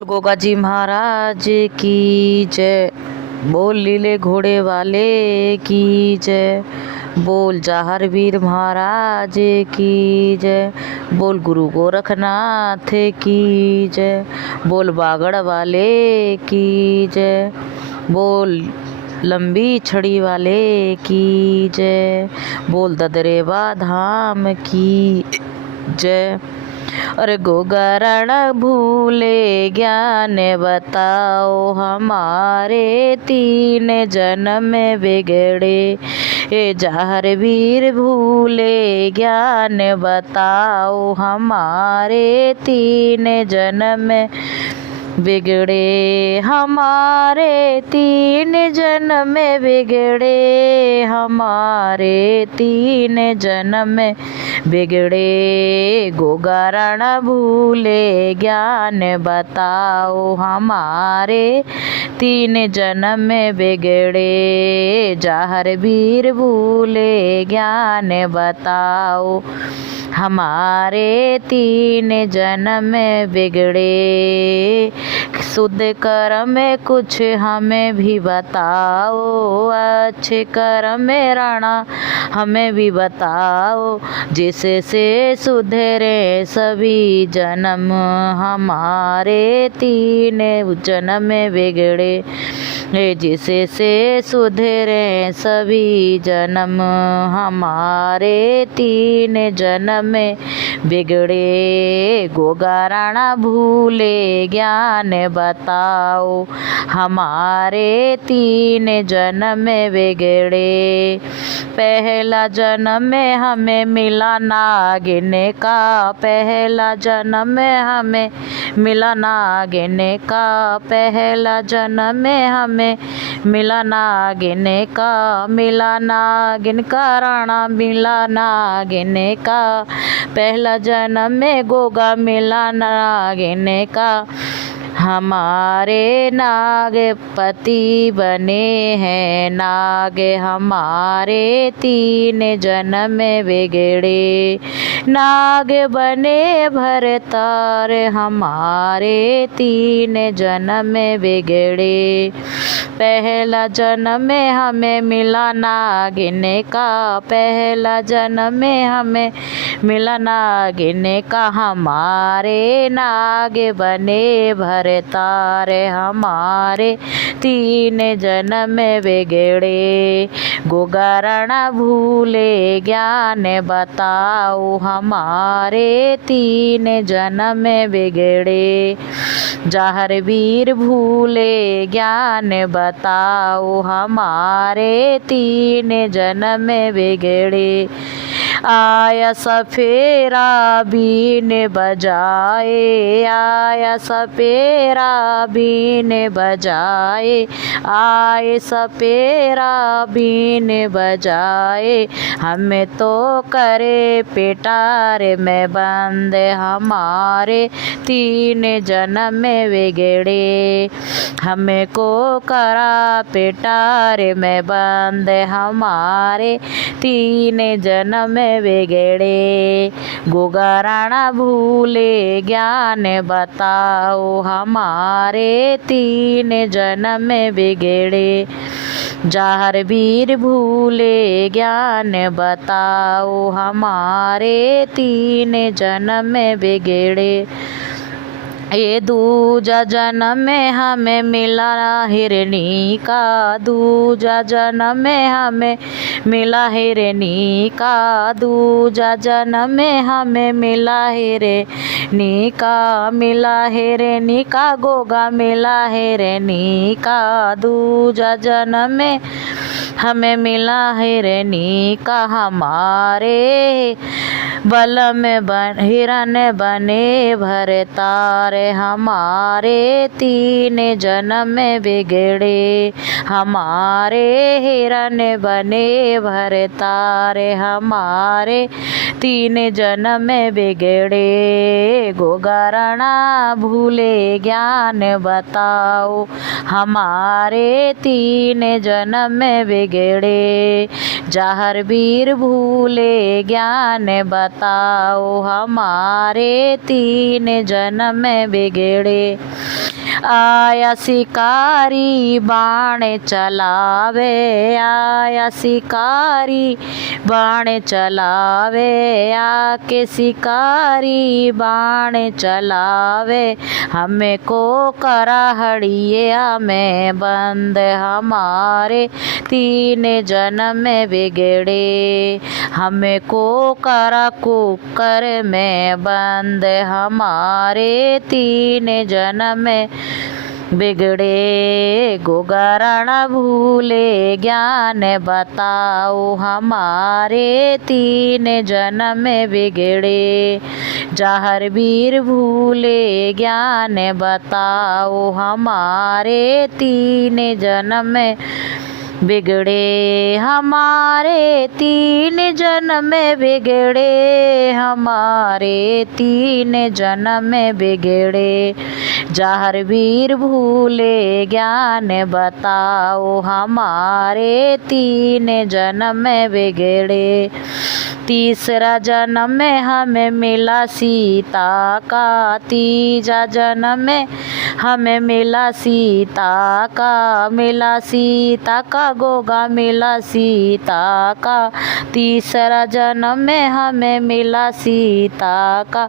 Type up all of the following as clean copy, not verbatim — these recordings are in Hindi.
गोगा जी महाराज की जय। बोल लीले घोड़े वाले की जय। बोल जाहर वीर महाराज की जय। बोल गुरु गोरखनाथ की जय। बोल बागड़ वाले की जय। बोल लंबी छड़ी वाले की जय। बोल ददरेवा धाम की जय। अरे गोगरण भूले ज्ञान बताओ, हमारे तीन जन्म बिगड़े। ए जाहर वीर भूले ज्ञान बताओ, हमारे तीन जन्म बिगड़े। हमारे तीन जन्म बिगड़े। हमारे तीन जन्म बिगड़े। गोगरण भूले ज्ञान बताओ, हमारे तीन जन्म बिगड़े। जाहर वीर भूले ज्ञान बताओ, हमारे तीन जन्म बिगड़े। शुद्ध कर्म कुछ हमें भी बताओ, अच्छे कर्म राणा हमें भी बताओ, जिससे सुधरे सभी जन्म। हमारे तीन जन्म बिगड़े। जिससे सुधरे सभी जन्म। हमारे तीन जन्म बिगड़े। गोगरण भूले ज्ञान बताओ, हमारे तीन जन्म बिगड़े। पहला जन्म हमें मिला नागिन का। पहला जन्म हमें मिला नागिन का। पहला जन्म हमें मिला नागिन का। मिला नागिन का राणा, मिला नागिन का। पहला जन्म में गोगा मिला नागिन का। हमारे नाग पति बने हैं नाग, हमारे तीन जन्म बिगड़े। नाग बने भरतार, हमारे तीन जन्म बिगड़े। पहला जन्म में हमें मिला नागिन का। पहला जन्म में हमें मिला नागिन का। हमारे नाग बने भरतार, हमारे तीन जन्म बिगड़े। गोगरण भूले ज्ञान बताओ, हमारे तीन जन्म बिगड़े। जाहर वीर भूले ज्ञान बताओ, हमारे तीन जन्म बिगड़े। आया सफेरा बीन बजाए, आया सपेरा बीन बजाए। आए सपेरा बीन बजाए, हमें तो करे पिटार में बंद। हमारे तीन जन्म बिगड़े। हमें को करा पिटार में बंद, हमारे तीन जन्म बिगड़े। गोगरण भूले ज्ञान बताओ, हमारे तीन जन्म बिगड़े। जाहर वीर भूले ज्ञान बताओ, हमारे तीन जन्म बिगड़े। ये दूजा जन्म में हमें मिला हिरनी का। दूजा जन्म में हमें मिला हिरनी का। दूजा जन्म में हमें मिला हिरनी का। मिला हिरनी का गोगा मिला हिरनी का। दूजा जन्म में हमें मिला हिरनी का। हमारे बल में हिरन बने भरतार, हमारे तीन जन्म बिगड़े। हमारे हिरन बने भरतार, हमारे तीन जन्म बिगड़े। गोगरण भूले ज्ञान बताओ, हमारे तीन जन्म बिगड़े। जाहर वीर भूले ज्ञान बताओ, बताओ हमारे तीन जन्म बिगड़े। आया शिकारी बाण चलावे, आया शिकारी बाण चलावे, आके शिकारी बाण चलावे, हमें को कराहड़िया में बंद हमारे तीन जन्म बिगड़े। हमें को करा कुकर में बंद हमारे तीन जन्म बिगड़े। गोगरण भूले ज्ञान बताओ हमारे तीन जन्म बिगड़े। जहर वीर भूले ज्ञान बताओ हमारे तीन जन्म बिगड़े। हमारे तीन जन्म बिगड़े, हमारे तीन जन्म बिगड़े। जहर वीर भूले ज्ञान बताओ हमारे तीन जन्म बिगड़े। तीसरा जन्म में हमें मिला सीता का, तीजा जन्म में हमें मिला सीता का, मिला सीता का गोगा मिला सीता का। तीसरा जन्म में हमें मिला सीता का,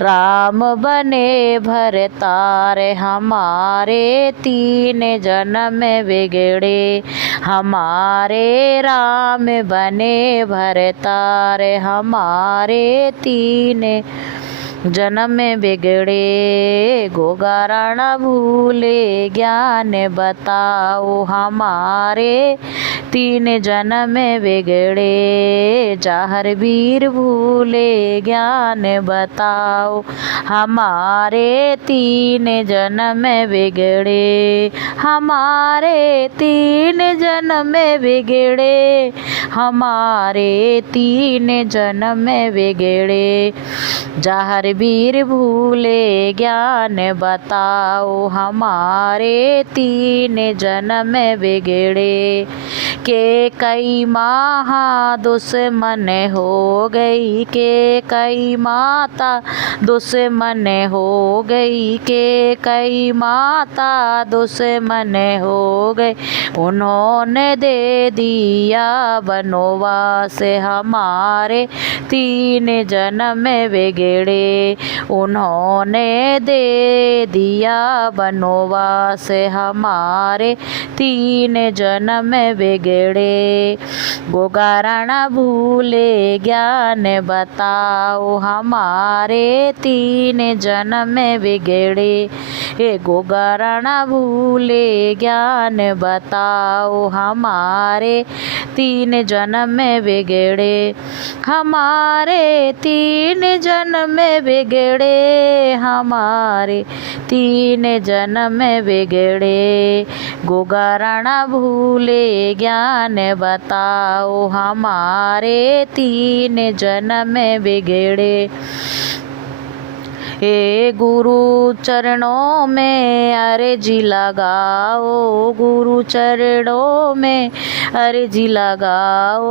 राम बने भरतार हमारे तीन जन्म बिगड़े। हमारे राम बने भरतार हमारे तीन जन्म बिगड़े। गोगरण भूले ज्ञान बताओ हमारे तीन जन्म बिगड़े। जहर वीर भूले ज्ञान बताओ हमारे तीन जन्म बिगड़े। हमारे तीन जन्म बिगड़े, हमारे तीन जन्म बिगड़े। जहर वीर भूले ज्ञान बताओ हमारे तीन जन्म बिगड़े। के कई माहा दुश्मन हो गई, के कई माता दुश्मन हो गई, के कई माता दुश्मन हो गई। उन्होंने दे दिया बनवास हमारे तीन जन्म बिगड़े। उन्होंने दे दिया बनवास हमारे तीन जन्म बिगड़े। गोगरण भूले ज्ञान बताओ हमारे तीन जन्म बिगड़े। हे गोगरण भूले ज्ञान बताओ हमारे तीन जन्म बिगड़े। हमारे तीन जन्म बिगड़े, हमारे तीन जन्म बिगड़े। गोगरण भूले ज्ञान बताओ हमारे तीन जन्म बिगड़े। हे गुरु चरणों में अर्जी लगाओ, गुरु चरणों में अर्जी लगाओ।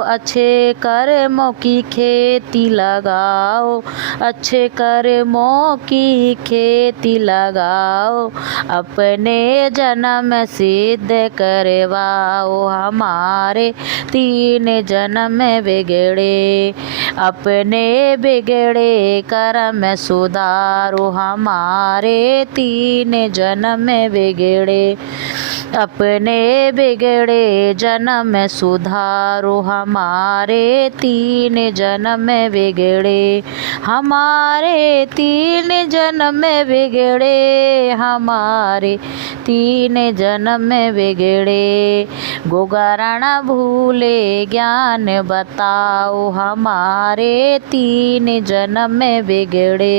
अच्छे कर्मों की खेती लगाओ, अच्छे कर्मों की खेती लगाओ। अपने जन्म सिद्ध करवाओ हमारे तीन जन्म बिगड़े। अपने बिगड़े कर्म सुधारो हमारे तीन जन्म बिगड़े। अपने बिगड़े जन्म सुधारो हमारे तीन जन्म बिगड़े। हमारे तीन जन्म बिगड़े, हमारे तीन जन्म बिगड़े। गोगरण भूले ज्ञान बताओ हमारे तीन जन्म बिगड़े।